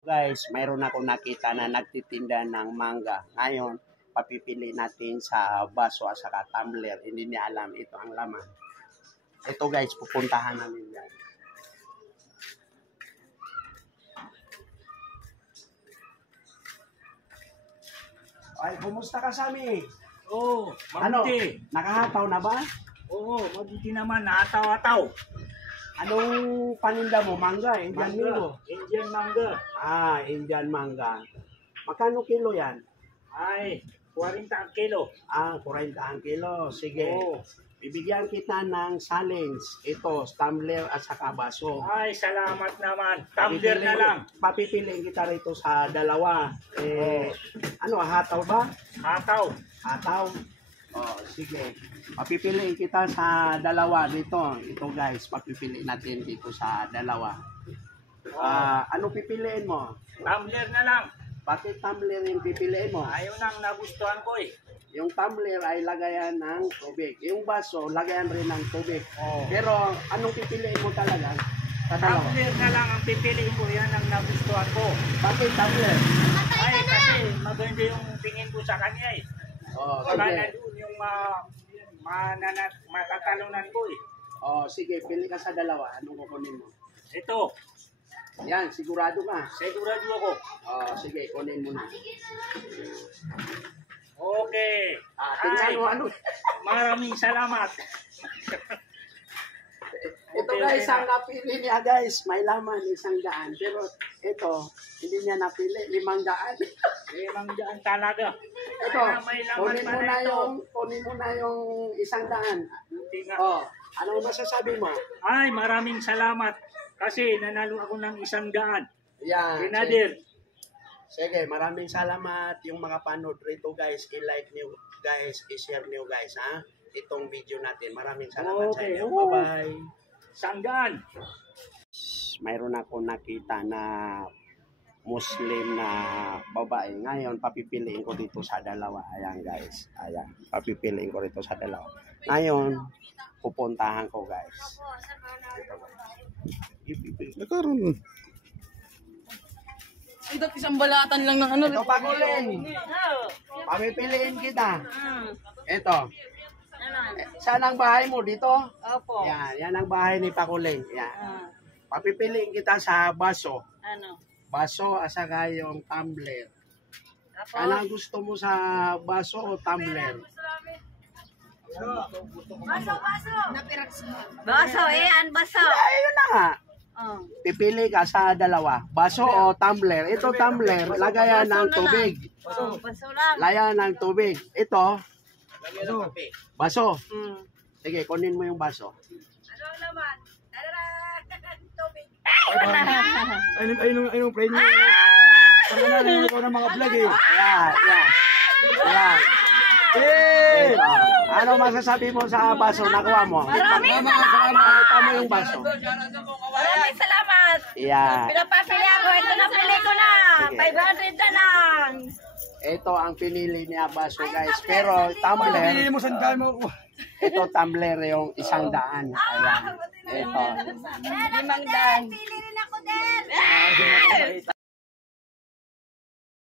Guys, mayroon ako nakita na nagtitinda ng mangga. Ngayon, papipili natin sa baso at saka tumbler. Hindi niya alam ito ang laman. Ito guys, pupuntahan namin yan. Ay, kumusta ka, Sami? Oo, mabuti. Nakahataw na ba? Oo, mabuti naman. Naataw-ataw. Anong paninda mo? Mangga, Indian mango. Indian mangga. Indian mangga. Magkano kilo yan? Ay, 40 ang kilo. 40 ang kilo. Sige. Oo. Bibigyan kita ng challenge. Ito, tumbler at saka baso. Ay, salamat naman. Tumbler na lang. Papipiliin kita rito sa dalawa. Hataw ba? Hataw. Hataw? Sige. Papipiliin kita sa dalawa dito. Ito guys, papipiliin natin dito sa dalawa. Ano pipiliin mo? Tumbler na lang. Bakit tumbler yung pipiliin mo? Ayaw nang nagustuhan ko eh. Yung tumbler ay lagayan ng tubig. Yung baso, lagayan rin ng tubig. Oh. Pero anong pipiliin mo talaga? Tumbler na lang ang pipiliin ko. Yan ang nagustuhan ko. Bakit tumbler? Ay, kasi maganda yung tingin ko sa kanya eh. Baka na doon yung matatalunan ko eh. Sige, pili ka sa dalawa. Anong kukunin mo? Ito. Yan, sigurado ka. Sigurado ako. Sige, kunin mo na. Okay. Tingnan mo ano. Maraming salamat. Ito guys, ang napili niya guys, may laman 100. Pero ito, hindi niya napili, 500. 500 talaga. Ito, kunin mo na yung 100. Ano masasabi mo? Ay, maraming salamat. Kasi nanalo ako ng 100. Yan. Pinadir. Sige, maraming salamat yung mga panood rito guys. I-like niyo guys, i-share niyo guys ha. Itong video natin. Maraming salamat sa inyo. Bye-bye. 100. Mayroon ako nakita na Muslim na babae. Ngayon, papipiliin ko dito sa dalawa. Ayan guys. Ayan. Papipiliin ko dito sa dalawa. Ngayon, pupuntahan ko guys. Ito guys. Nakaroon. Ito isang balatan lang ng ano. Ito pakuling. Papipiliin kita. Ito. Saan ang bahay mo? Dito? Opo. Yan ang bahay ni Pakuling. Yan. Papipiliin kita sa baso. Ano? Baso at saka yung tumbler. Anong gusto mo sa baso o tumbler? Baso, baso. Ayun na nga. Pipili ka sa dalawa. Baso o tumbler. Ito tumbler, lagayan ng tubig. Baso lang. Lagayan ng tubig. Ito, baso. Sige, kunin mo yung baso. Ano naman? Tubig. Ayun, friend niyo. Pagkakaroon ko ng mga vlog eh. Yan. Ano masasabi mo sa baso? Nakuha mo? Maraming salamat. Ito mo yung baso. Maraming salamat. Yan. Pinapapili ako. Ito na pili ko na. 500 na lang. Ito ang pinili niya baso guys. Pero tumbler, Hindi mo sandal mo. ito tumbler yung 100. Ayan. Ito. 500. Pili rin ako din.